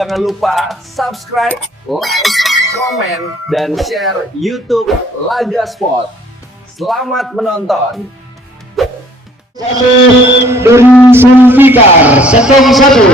Jangan lupa subscribe, like, komen, dan share YouTube Laga Sport. Selamat menonton. Dari Zulfikar setong satu,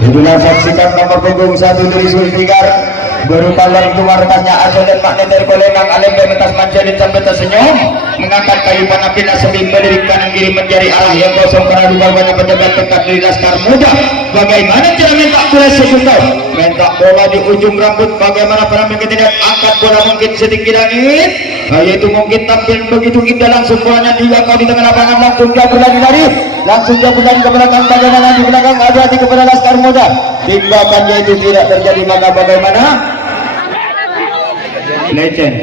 itulah saksikan nomor punggung satu dari Zulfikar berupa itu warnanya asal dan makna dari kolenang alim dan metas manjadin sampai tersenyum mengangkat kayu panapin asemi berdiri kanan kiri menjadi arah yang kosong karena dua banyak penjabat dekat dari laskar muda. Bagaimana cara minta bola sebentar, minta bola di ujung rambut, bagaimana para tidak angkat bola mungkin setinggi langit, yaitu mungkin tampil begitu indah, langsung bolanya dia kau di tengah lapangan, langsung dia berlari-lari, langsung dia berlari ke belakang, bagaimana di belakang hati-hati kepada laskar muda, tindakannya itu tidak terjadi, maka bagaimana legend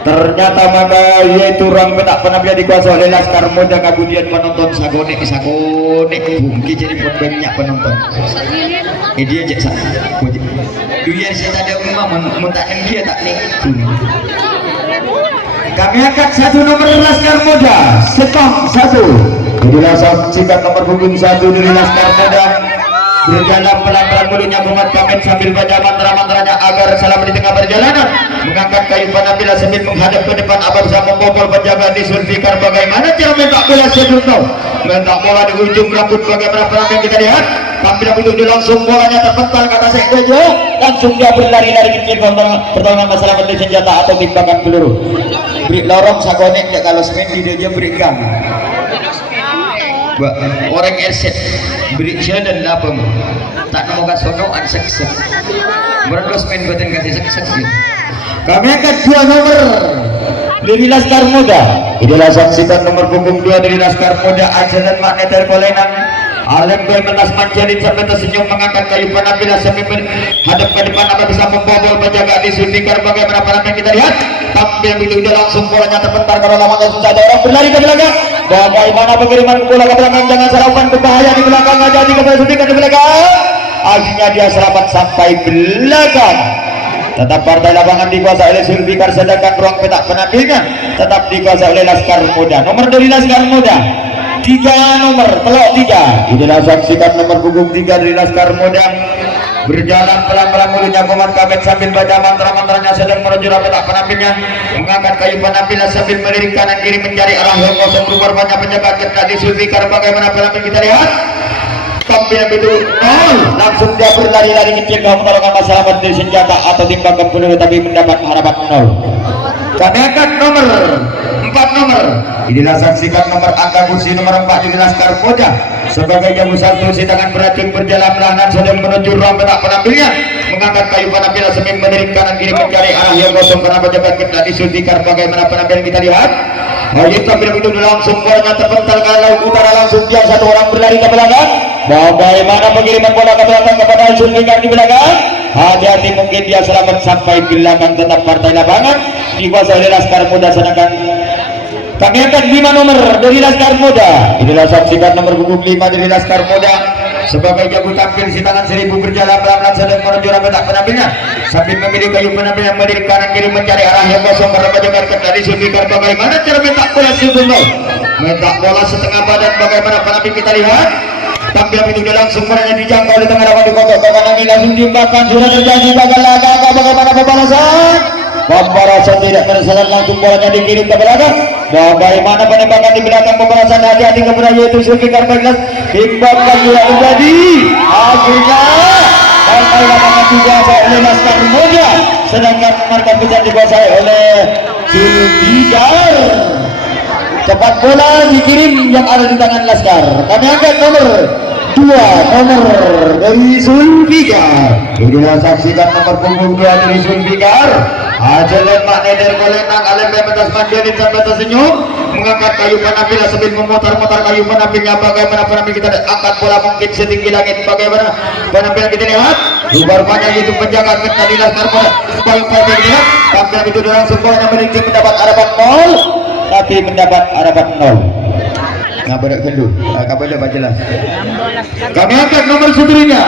ternyata maka yaitu orang tak pernah bisa dikuasai oleh laskar muda. Kemudian menonton sagonek bungki jadi banyak penonton dia cek sana dia saya tak ada umum mentakkan dia tak nih. Kami angkat satu nomor laskar muda setong satu, inilah saksikan nomor punggung satu dari laskar muda berjalan pelan-pelan mulutnya kumat pamit sambil baca mantra-mantranya agar salam di tengah perjalanan, mengangkat kayu panah bila sambil menghadap ke depan abang bisa membobol penjaga di Zulfikar. Bagaimana cara minta bola sedulur minta bola di ujung rambut, bagaimana pelan yang kita lihat tampil begitu langsung bolanya terpental ke atas Ekdejo, langsung dia berlari-lari kecil pertolongan masalah penting senjata atau tembakan peluru beri lorong sakonek dia kalau semen dia berikan orang erset beri saya dan lapem tak mau sonoan sek-sek merendos main batin kasih sek-sek gitu. Kami angkat dua nomor dari laskar muda, inilah saksikan nomor punggung dua dari laskar muda Aceh dan makna terkolenang alam gue menas manjarin sampai tersenyum mengangkat kayu panah bila sampai hadap ke depan apa bisa membobol penjaga di Zulfikar. Bagaimana para yang kita lihat tampil begitu udah langsung bolanya terpental kalau lamanya susah ada orang berlari ke belakang. Bagaimana pengiriman bola ke belakang, jangan sarapan berbahaya di belakang aja di kepada Zulfikar di belakang, akhirnya dia serapat sampai belakang. Tetap partai lapangan dikuasai oleh Zulfikar, sedangkan ruang petak penampilannya tetap dikuasai oleh laskar muda. Nomor dari laskar muda 3 nomor telok 3, inilah saksikan nomor punggung 3 dari laskar muda berjalan pelan-pelan mulutnya komat kabet sambil baca mantra-mantranya sedang menuju petak penampilannya, mengangkat kayu penampilan sambil melirik kanan kiri mencari arah yang kosong rupanya penjaga ketat di Zulfikar. Bagaimana penampilan kita lihat tampil begitu nol, langsung dia berlari-lari kecil ke pertolongan masalah penting senjata atau timbangan peluru tapi mendapat harapan nol. Kami angkat nomor 4 nomor, inilah saksikan nomor angka kursi nomor 4 di laskar muda sebagai jamu satu si tangan beracun berjalan perlahan sedang menuju ruang petak penampilannya, mengangkat kayu penampilan sambil melirik kanan kiri mencari arah yang kosong karena pejabat ketat di Zulfikar. Bagaimana penampilan kita lihat baik tampil begitu langsung bolanya terpental ke arah utara, langsung dia satu orang berlari ke belakang. Bagaimana pengiriman bola ke belakang kepada Zulfikar di belakang, hati-hati mungkin dia selamat sampai belakang. Tetap partai lapangan dikuasai oleh laskar muda, sedangkan kami akan 5 nomor dari laskar muda, inilah saksikan nomor punggung 5 dari laskar muda sebagai jago tampil si tangan 1000 berjalan pelan-pelan sedang menuju petak penampilannya sambil memilih kayu penampilan melirik kanan kiri mencari arah yang kosong karena penjaga ketat di Zulfikar. Bagaimana cara minta bola sedulur minta bola setengah badan, bagaimana penampil kita lihat tampil itu dia langsung bolanya dijangkau di tengah lapangan dikotok ke kanan kiri langsung diimbangkan, sudah terjadi laga. Bagaimana pembalasan tidak terselesaikan, langsung bolanya dikirim ke belakang. Bagaimana penembakan di belakang pembalasan, hati-hati kepada yaitu Zulfikar. Timbakan tidak terjadi, akhirnya partai lapangan dikuasai oleh laskar muda, sedangkan markas besar dikuasai oleh Zulfikar. Cepat bola dikirim yang ada di tangan laskar. Kami angkat nomor 2 nomor dari Zulfikar, inilah saksikan nomor punggung 2 dari Zulfikar. Ajalan makna dari kolenang alam betas mandirin sampai tersenyum mengangkat kayu penampilan sambil memutar-mutar kayu penampilannya. Bagaimana penampilan kita angkat bola mungkin setinggi langit, bagaimana penampilan kita lihat rupanya itu penjaga ketat di laskar muda. Bagaimana kita lihat tampil itu langsung bolanya meringkir mendapat harapan 0 tapi mendapat harapan 0. Nggak boleh kendu, nggak boleh jelas. Kami angkat nomor seterusnya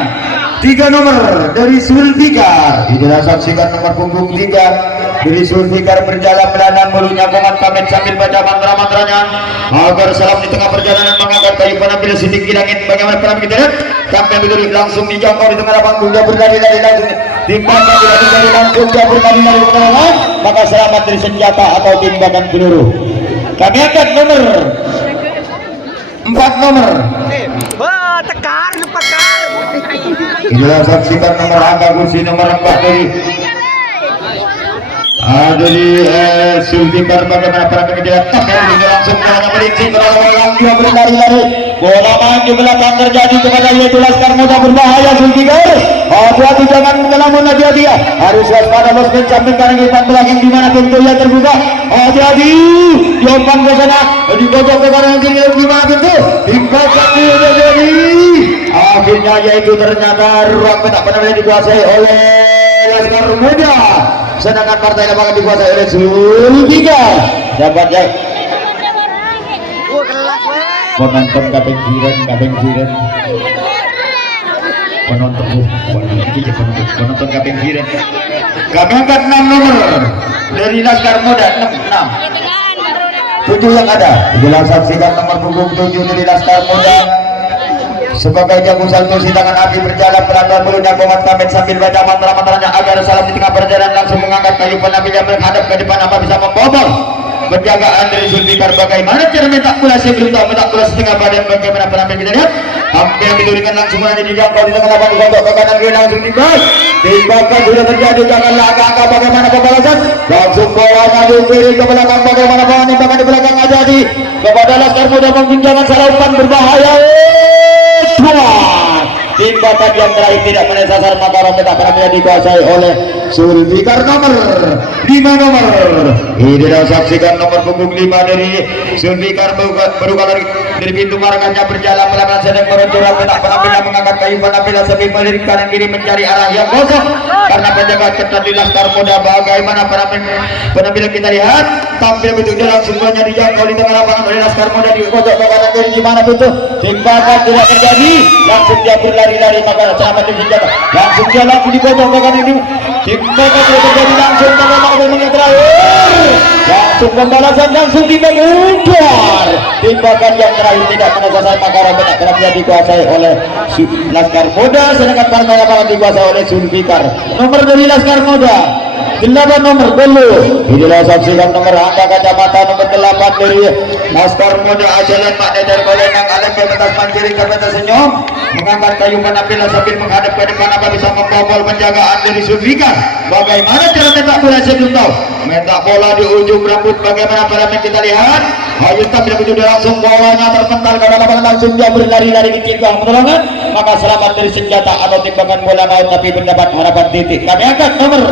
3 nomor dari Zulfikar. Inilah saksikan nomor punggung 3 dari Zulfikar berjalan melandang mulutnya komat kamit sambil baca mantra-mantranya agar salam di tengah perjalanan mengangkat kayu penampilan setinggi langit. Bagaimana penampilan kita lihat sampai berdiri langsung dijangkau di tengah panggung, dia berlari-lari langsung timpakan dari langsung, dia berlari-lari ke tengah, maka selamat dari senjata atau timbangan peluru. Kami angkat nomor 4 nomor. Wah, tekar, tekar. Inilah saksikan nomor angka kursi nomor 4 dari Zulfikar. Bagaimana para pengejar langsung karena melincing orang dia berlari-lari, bola main di belakang terjadi kepada yaitu Laskar Muda berbahaya. Zulfikar hati-hati, jangan melamun, hati-hati ya, harus waspada bosman samping kanan depan belakang di mana pintu yang terbuka. Hati-hati, diumpan ke sana, dikocok ke kanan kiri di mana pintu dikocok terjadi. Akhirnya yaitu ternyata ruang petak penampilan dikuasai oleh Laskar Muda, sedangkan partai lapangan dikuasai oleh Zulfikar. Dapat ya penonton kaping jiren penonton kaping jiren. Kami angkat 6 nomor dari Laskar Muda. 7 yang ada. Jelas saksikan nomor punggung 7 dari Laskar Muda sebagai jago salto si tangan api berjalan pelan-pelan mulutnya komat kamit sambil baca mantra-mantranya agar salam di tengah perjalanan langsung mengangkat kayu penampilan menghadap ke depan apa bisa membobol penjagaan dari Zulfikar. Bagaimana cara minta pula saya belum tahu, minta pula setengah badan. Bagaimana penampilan kita lihat hampir didurikan langsung mulai dijangkau di tengah lapangan untuk ke kanan kiri langsung timbakan sudah terjadi. Janganlah angka-angka bagaimana pembalasan langsung bolanya di kiri ke belakang. Bagaimana penembakan di belakang aja di kepada Laskar Muda mungkin jangan salah umpan berbahaya. Timbakan yang terakhir tidak menyasar maka rombongan penampilan dikuasai oleh Zulfikar nomor 5 nomor. Inilah saksikan nomor punggung 5 dari Zulfikar beruka dari pintu markasnya berjalan pelan-pelan sedang meluncur petak penampilan mengangkat kayu penampilan sambil melirik kanan kiri mencari arah yang kosong karena penjaga ketat di Laskar Muda. Bagaimana penampilan kita lihat tampil begitu dia langsung semuanya dijangkau di tengah lapangan oleh Laskar Muda di pojok ke kanan kiri di mana pintu timbakan tidak terjadi langsung dia berlari-lari maka selamat di senjata langsung dia langsung di pojok ke kanan ini timbakan tidak terjadi langsung bagaimana yang terakhir langsung pembalasan langsung dimengundar. Timbakan yang terakhir tidak menyasar maka rombongan penampilan dikuasai oleh Laskar Muda sedangkan partai lapangan dikuasai oleh Zulfikar. Nomor dari Laskar Muda 8 nomor dulu. Inilah saksikan nomor angka kacamata nomor 8 dari Laskar Muda ajalan Mak Dedar Kolenang Alem Bebetas Panciri Kerbeta Senyum mengangkat kayu penampilan sambil menghadap ke depan apa bisa membobol penjagaan dari Zulfikar. Bagaimana cara mentak bola saya belum tahu. Mentak bola di ujung rambut bagaimana parameter kita lihat. Ayo tampil begitu dia langsung bolanya terpental ke lapangan langsung dia berlari-lari di cingkrang pertolongan maka selamat dari senjata atau timbangan bola maut tapi mendapat harapan titik. Kami angkat nomor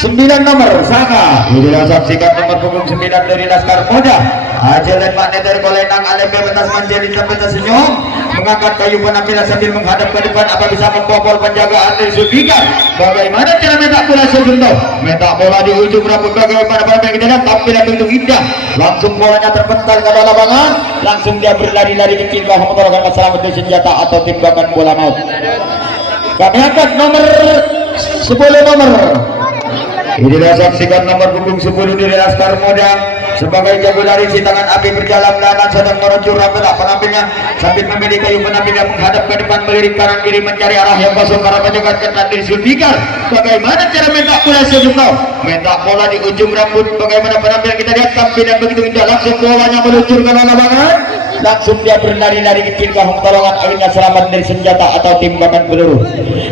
9 nomor Saka. Inilah saksikan nomor punggung 9 dari Laskar Muda ajalan Mak Dedar Kolenang Alem Bebetas Panciri Kerbeta Senyum mengangkat kayu penampilan sambil menghadap ke depan apa bisa membobol penjagaan dari Zulfikar. Bagaimana cara mentak bola sebelum mentak bola di ujung rambut bagaimana pada kita lihat tampilan begitu indah langsung bolanya terpental ke dalam lapangan langsung dia berlari-lari di cingkrang memotongkan masalah untuk senjata atau timbakan bola maut. Kami angkat nomor 10 nomor. Inilah saksikan nomor punggung 10 dari Laskar Muda sebagai jago lari si tangan api berjalan pelan sedang menuju petak penampilannya sambil memilih kayu penampilan menghadap ke depan melirik kanan kiri mencari arah yang kosong karena penjagaan ketat dari Zulfikar. Bagaimana cara mentak bola sejumlah mentak bola di ujung rambut bagaimana penampilan kita lihat tampilan begitu indah langsung bolanya meluncur ke lapangan langsung dia berlari-lari ke cingkrang pertolongan akhirnya selamat dari senjata atau timbangan peluru.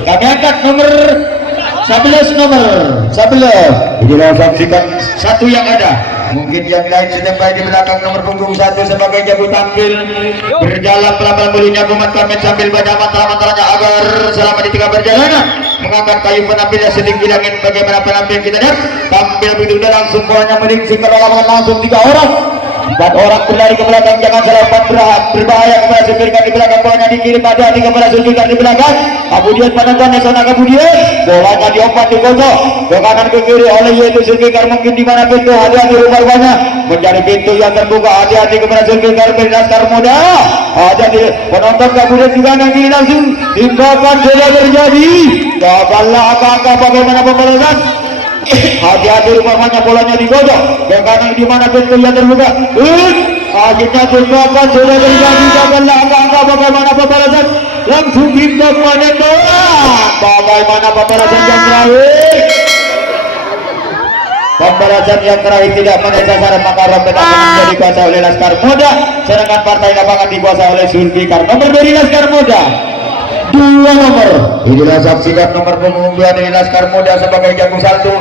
Kami angkat nomor 11 nomor 11. Inilah saksikan satu yang ada mungkin yang lain sedang di belakang nomor punggung 1 sebagai jago tampil berjalan pelan-pelan mulutnya kumat kamit sambil baca mantra-mantranya agar selama di tengah perjalanan mengangkat kayu penampilan setinggi langit. Bagaimana penampilan kita lihat tampil begitu dan langsung bolanya melingsing ke lapangan langsung 3 orang Empat orang berlari ke belakang, jangan salah umpan berbahaya kepada Zulfikar di belakang, bolanya dikirim hati-hati kepada Zulfikar di belakang. Kemudian penonton Nesona, kemudian bolanya diumpan di kosong ke kanan ke kiri oleh yaitu Zulfikar, mungkin di mana pintu, hati-hati rupanya mencari pintu yang terbuka, hati-hati kepada Zulfikar bin Laskar Muda, hati-hati penonton, kemudian di kanan kiri langsung tindakan sudah terjadi, gagallah angka-angka bagaimana pembalasan. Hati-hati rupanya bolanya digodok ke kanan di mana pintu yang terbuka, akhirnya tindakan sudah terjadi, gagallah angka-angka bagaimana pembalasan, langsung tindak menembak, bagaimana pembalasan yang terakhir. Pembalasan yang terakhir tidak menaik sasaran, maka rompet akan menjadi kuasa oleh Laskar Muda, sedangkan partai lapangan dikuasai oleh Zulfikar. Nomor dari Laskar Muda 2 nomor. Inilah saksikan nomor punggung 2 dari Laskar Muda sebagai jago salto.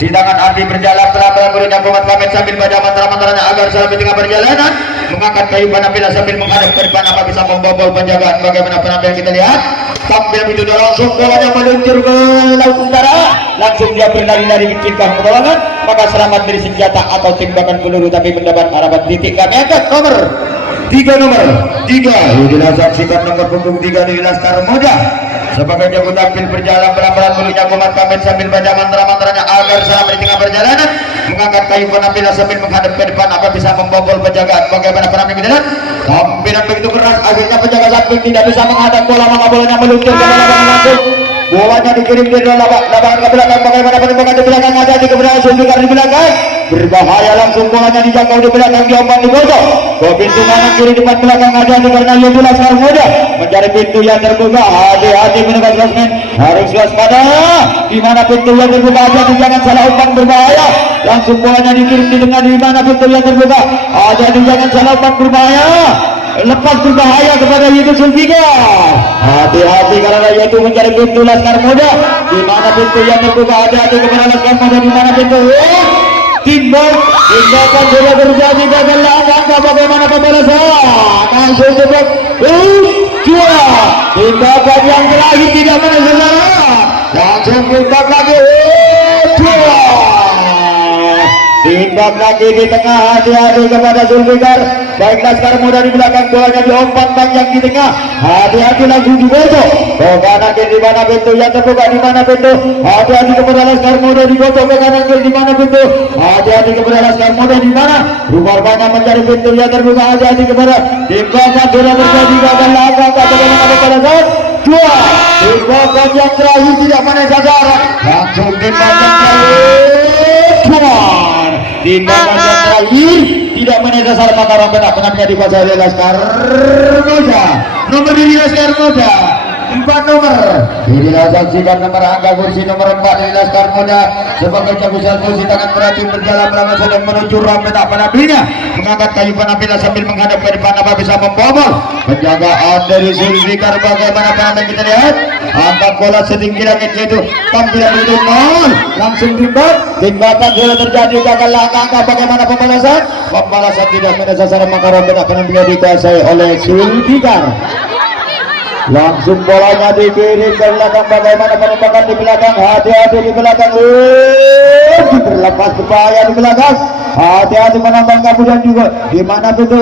Sidangan Andi berjalan pelan-pelan berinya Muhammad Kamil sambil baca mantra-mantranya agar selama tengah perjalanan mengangkat kayu panapila sambil menghadap ke depan, apa bisa membobol penjagaan. Bagaimana penampilan kita lihat sambil itu langsung bolanya meluncur ke laut utara, langsung dia berlari-lari mencingkang pertolongan, maka selamat dari senjata atau tembakan peluru tapi mendapat harapan titik. Kami angkat nomor 3 inilah saksikan nomor punggung 3 dari Laskar Muda sebagai jago tampil berjalan pelan-pelan menuju Muhammad Kamil sambil baca mantra-mantranya agar selama di tengah perjalanan mengangkat kayu penampilan sambil menghadap ke depan, apa bisa membobol penjagaan. Bagaimana penampilan kita lihat tampilan begitu keras, akhirnya penjaga samping tidak bisa menghadap bola, maka bolanya meluncur ke belakang, langsung bolanya dikirim di lapangan ke belakang. Bagaimana penembakan di belakang, ada di keberadaan Zulfikar di belakang, berbahaya, langsung bolanya dijangkau di belakang, diumpan di bawah ke pintu kanan kiri depan belakang, ada di karena yaitu Laskar Muda mencari pintu yang terbuka, hati-hati mendekat klasmen, harus waspada di mana pintu yang terbuka, ada jangan salah umpan berbahaya, langsung bolanya dikirim di tengah di mana pintu yang terbuka, ada jangan salah umpan berbahaya, lepas berbahaya kepada yaitu Zulfikar. Hati-hati karena yaitu mencari pintu Laskar Muda di mana pintu yang terbuka, hati-hati kepada Laskar Muda di mana pintu tindakan sudah terjadi, gagallah angka bagaimana pembalasan, langsung tembak tindakan yang terakhir tidak menarik, langsung tembak lagi tindak lagi di tengah, hati-hati kepada Zulfikar. Baik Laskar Muda di belakang, bolanya diumpan panjang di tengah, hati-hati langsung digocok ke kanan kiri di mana pintu yang terbuka, di mana pintu, hati-hati kepada Laskar Muda digocok ke kanan kiri di mana pintu, hati-hati kepada Laskar Muda di mana rupanya mencari pintu yang terbuka, hati-hati kepada tindakan sudah terjadi, gagal langkah bagaimana pembalasan tindakan yang terakhir tidak menaik sasaran, langsung tindakan tindakan yang terakhir tidak menaik sasaran, maka rompet akan menjadi kuasa oleh Laskar Muda. Nomor dari Laskar Muda 4 nomor. Inilah saksikan nomor angka kursi nomor 4 dari Laskar Muda sebagai jago salto. Si tangan beracun berjalan melangkah sedang menuju rompet penampilannya, mengangkat kayu penampilan sambil menghadap ke depan, apa bisa membobol penjagaan dari Zulfikar. Bagaimana penampilan kita lihat, angkat bola setinggi langit yaitu tampilan itu nol, langsung tindakan sudah terjadi, gagal langkah bagaimana pembalasan tidak menaik sasaran, maka rompet akan menjadi dikuasai oleh Zulfikar. Langsung bolanya dikirim ke belakang, bagaimana penembakan di belakang, hati-hati di belakang, berlepas berbahaya di belakang, hati-hati menonton, kemudian juga di mana pintu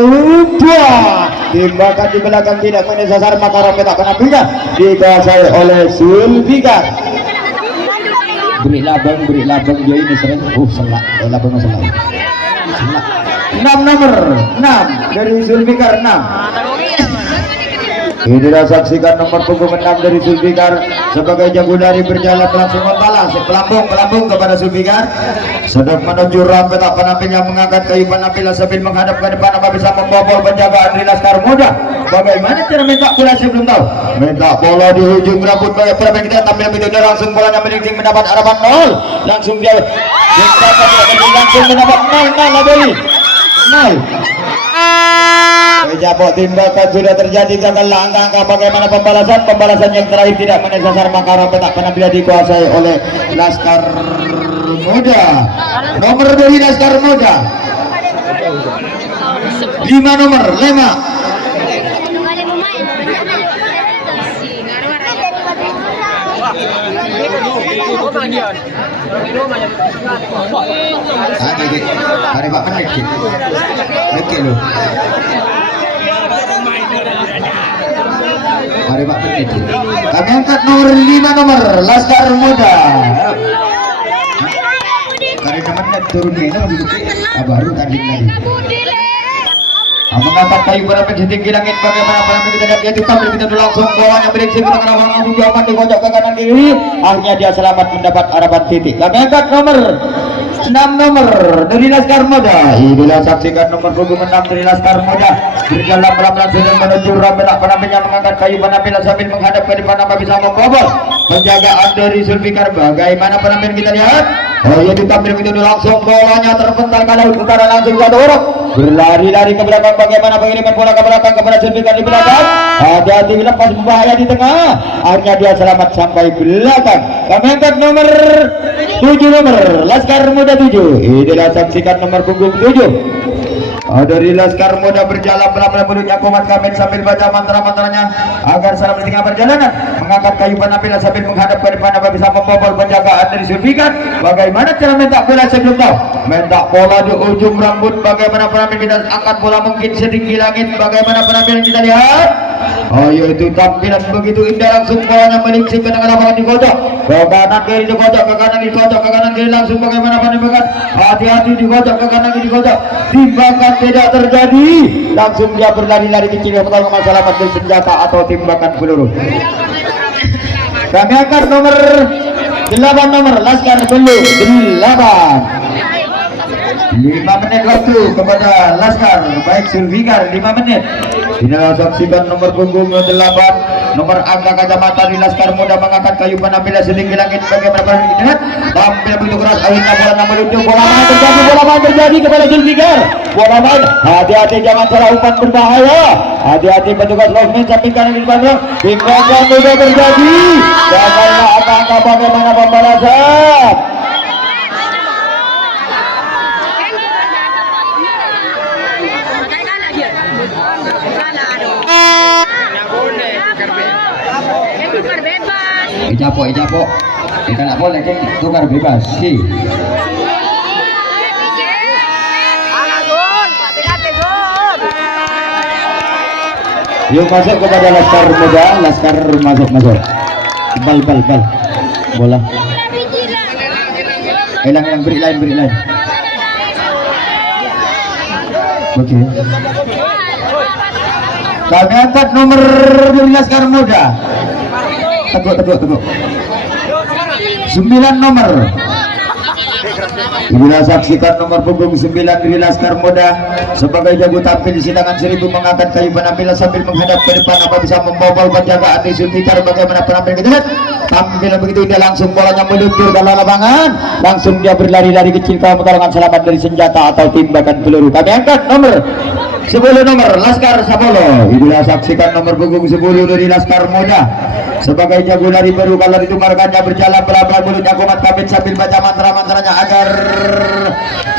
tembakan di belakang tidak menaik sasaran, maka rompet akan ambilnya dikuasai oleh Zulfikar. Beri labang dia ini sering selak, labang selak 6 nomor 6 dari Zulfikar 6. Inilah saksikan nomor punggung 6 dari Zulfikar sebagai jago dari berjalan langsung membalas pelambung kepada Zulfikar sedang menuju rompet penampilan, mengangkat kayu penampilan sambil menghadap ke depan, apa bisa membobol penjagaan dari Laskar Muda. Bagaimana cara minta bola saya belum tahu, minta bola di ujung rambut banyak perempuan kita tampil videonya, langsung bolanya meninggi mendapat harapan 0, langsung dia langsung mendapat 0 dari 0. Jabok tindakan sudah terjadi, gagal langkah bagaimana pembalasan yang terakhir tidak menaik sasaran, maka rompet penampilan dikuasai oleh Laskar Muda. Nomor dari Laskar Muda 5 nomor 5. Hari Pak menit gitu. Oke lu. Hari Pak menit. Kami angkat nomor 5 nomor Laskar Muda. Karena teman turun ini baru tanding lagi. Mengangkat kayu berapa di tinggi langit bagaimana pada kita lihat yaitu tampil kita dulu langsung bawahnya beriksi kita kena langsung diaman di kocok ke kanan kiri akhirnya dia selamat mendapat harapan titik. Kami angkat nomor 6 nomor dari Laskar Muda. Inilah saksikan nomor punggung 6 dari Laskar Muda berjalan pelan-pelan sudah menuju Rampelak penampilannya mengangkat kayu penampilan sambil menghadap ke depan apa bisa membobol penjagaan dari Zulfikar. Bagaimana penampilan kita lihat? Oh ya ditampil begitu langsung bolanya terpental ke laut utara langsung ke dorong berlari-lari ke belakang bagaimana pengiriman bola ke belakang kepada Zulfikar di belakang hati-hati lepas berbahaya di tengah akhirnya dia selamat sampai belakang. Kami angkat nomor 7 nomor Laskar Muda 7. Inilah saksikan nomor punggung 7 dari Laskar Muda berjalan pelan-pelan mulutnya kumat kamen sambil baca mantra-mantranya agar selamat di tengah perjalanan mengangkat kayu penampilan sambil menghadap ke depan apa bisa membobol penjagaan dari Zulfikar. Bagaimana cara mentak bola sebelum tahu mentak bola di ujung rambut bagaimana penampilan kita angkat bola mungkin setinggi langit bagaimana penampilan kita lihat. Oh yaitu tampilan begitu indah langsung bolanya melingsing ke tengah lapangan dikocok ke kanan kiri dikocok ke kanan dikocok ke kanan kiri langsung bagaimana penembakan hati-hati dikocok ke kanan kiri dikocok timbakan tidak terjadi langsung dia berlari-lari kecil yang pertama masalah dari senjata atau timbakan peluru. Kami angkat nomor 8 nomor Laskar Belu 8 5 menit waktu kepada Laskar baik Zulfikar 5 menit. Inilah saksikan nomor punggung 8 nomor angka kacamata di Laskar Muda mengangkat kayu penampilan setinggi langit bagaimana perhatian tampil begitu keras akhirnya bola meluncur bola main terjadi kepada Zulfikar bola main hati-hati jangan salah umpan berbahaya hati-hati petugas losmen samping kanan di depan tindakan sudah terjadi bagaimana angka bagaimana pembalasan. Ijapo kita nggak boleh kan tukar bebas sih. Yuk masuk kepada Laskar Muda, Laskar masuk bal bola hilang beri lain oke. Kami angkat nomor dari Laskar Muda teguk 9 nomor. Inilah saksikan nomor punggung 9 dari Laskar Muda sebagai jago tampil di sidangan 1000 mengangkat kayu penampilan sambil menghadap ke depan apa bisa membobol penjagaan di Zulfikar bagaimana penampilan kita lihat tampil begitu dia langsung bolanya meluncur ke lapangan langsung dia berlari-lari kecil ke pertolongan selamat dari senjata atau timbakan peluru. Kami angkat nomor 10 nomor Laskar Sapolo. Inilah saksikan nomor punggung 10 dari Laskar Muda sebagai jago lari baru kalau ditukarkannya berjalan pelan-pelan mulutnya kumat kabin sambil baca mantra-mantranya agar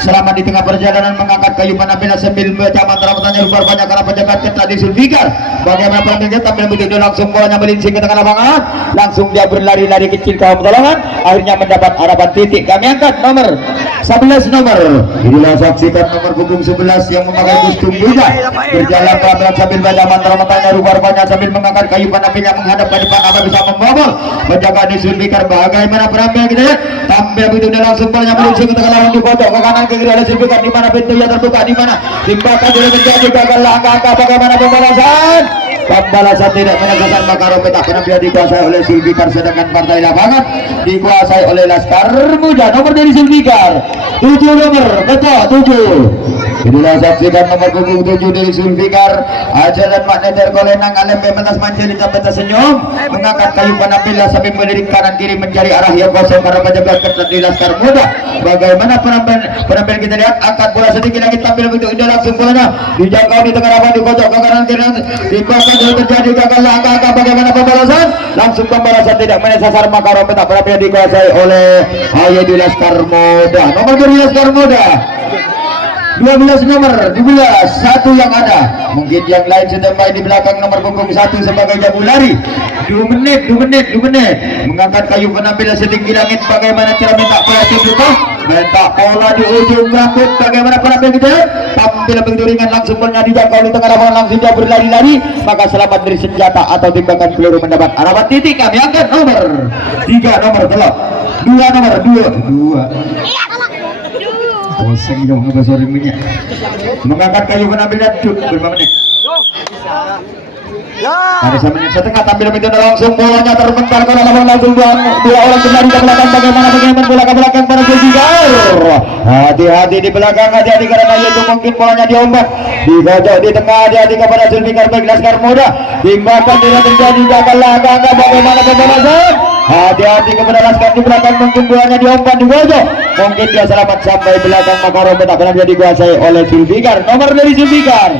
selamat di tengah perjalanan mengangkat kayu penampilan sambil baca mantra-mantranya luar banyak karena penjagaan ketat di Zulfikar bagaimana penampilan tampil begitu langsung bolanya melincing ke tengah lapangan langsung dia berlari-lari kecil ke pertolongan akhirnya mendapat harapan titik. Kami angkat nomor 11 nomor. Inilah saksikan nomor punggung 11 yang memakai kostum Buddha berjalan pelan-pelan sambil baca mantra-mantranya rupa-rupanya sambil mengangkat kayu penampilan menghadap ke depan apa bisa membobol menjaga di Zulfikar bagaimana penampilan kita lihat tampil begitu dia langsung bolanya melincing ke tengah lapangan dikocok ke kanan ke kiri oleh Zulfikar di mana pintu yang terbuka di mana timbakan sudah terjadi gagal langkah bagaimana pembalasan tidak menyelesaikan maka Rompet tak pernah dikuasai oleh Zulfikar sedangkan partai lapangan dikuasai oleh Laskar Muda nomor dari Zulfikar 7 nomor betul 7. Inilah saksikan nomor punggung 7 dari Zulfikar ajaran magneter kolenang alam pementas manjeli pementas senyum mengangkat kayu penampilan sambil melirik kanan kiri mencari arah yang kosong karena penjagaan ketat di Laskar Muda bagaimana penampilan kita lihat angkat bola sedikit lagi tampil begitu indah langsung bolanya dijangkau di tengah lapangan dikocok ke kanan kiri dibakar terjadi gagal langkah bagaimana pembalasan langsung pembalasan tidak menyasar maka Rompet tak pernah dikuasai oleh Ayadi Laskar Muda nomor dari Laskar Muda 12 nomor 12 satu yang ada, mungkin yang lain sudah main di belakang nomor punggung 1 sebagai jago lari. 2 menit mengangkat kayu penampilan setinggi langit. Bagaimana cara minta bola itu? Minta bola di ujung rambut. Bagaimana penampilan kita? Tampil begitu ringan, langsung bola dijangkau di tengah lapangan, langsung dia berlari-lari, maka selamat dari senjata atau tembakan peluru mendapat arahan titik. Kami angkat nomor 3 nomor telok 2 nomor 2 Poseng dong, apa sorry minyak. Mengangkat kayu penampilan berapa menit? Ada menit setengah, tampil begitu langsung bolanya terbentar ke dalam, langsung dua orang berlari ke belakang. Bagaimana bola ke belakang pada Zulfikar. Hati-hati di belakang, hati-hati karena itu mungkin bolanya diombak di pojok di tengah. Hati-hati kepada Zulfikar baik Laskar Muda. Timbakan tidak terjadi di belakang. Bagaimana pembalasan? Hati-hati kepada Laskar di belakang, mungkin bolanya diompak di pojok. Mungkin dia selamat sampai belakang, maka Robert akan dia dikuasai oleh Zulfikar. Nomor dari Zulfikar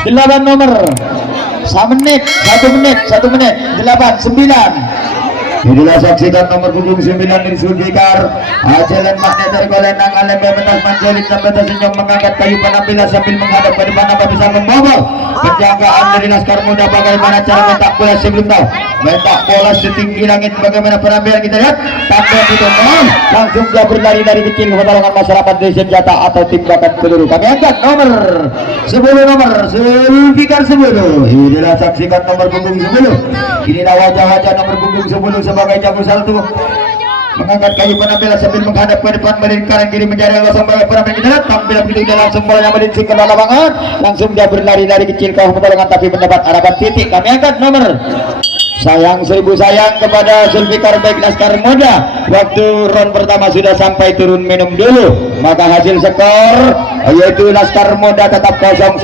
8 nomor 1 menit 8 9. Inilah saksikan nomor punggung 9 dari Zulfikar. Jalan maknya tergolenang alem bebetas manjelit sampai tersenyum, mengangkat kayu penampilan sambil menghadap ke depan. Apa bisa membobol penjagaan dari Laskar Muda? Bagaimana cara mentak bola sebelum tahu mentak bola setinggi langit? Bagaimana penampilan kita lihat? Tampil itu langsung dia berlari dari kecil ke pertolongan masyarakat dari senjata atau timbakan peluru. Kami angkat nomor 10 nomor Zulfikar 10. Inilah saksikan nomor punggung 10. Inilah wajah-wajah nomor punggung 10 sebagai jago satu, mengangkat kayu penampilan sambil menghadap ke depan, balik kanan kiri menjadi kosong. Bagi penampilan kita tampil begitu dia langsung bolanya melincik ke dalam lapangan, langsung dia berlari dari kecil ke pertolongan tapi mendapat arahan titik. Kami angkat nomor sayang 1000 sayang kepada Zulfikar baik Laskar Muda. Waktu round pertama sudah sampai, turun minum dulu, maka hasil skor yaitu Laskar Muda tetap kosong.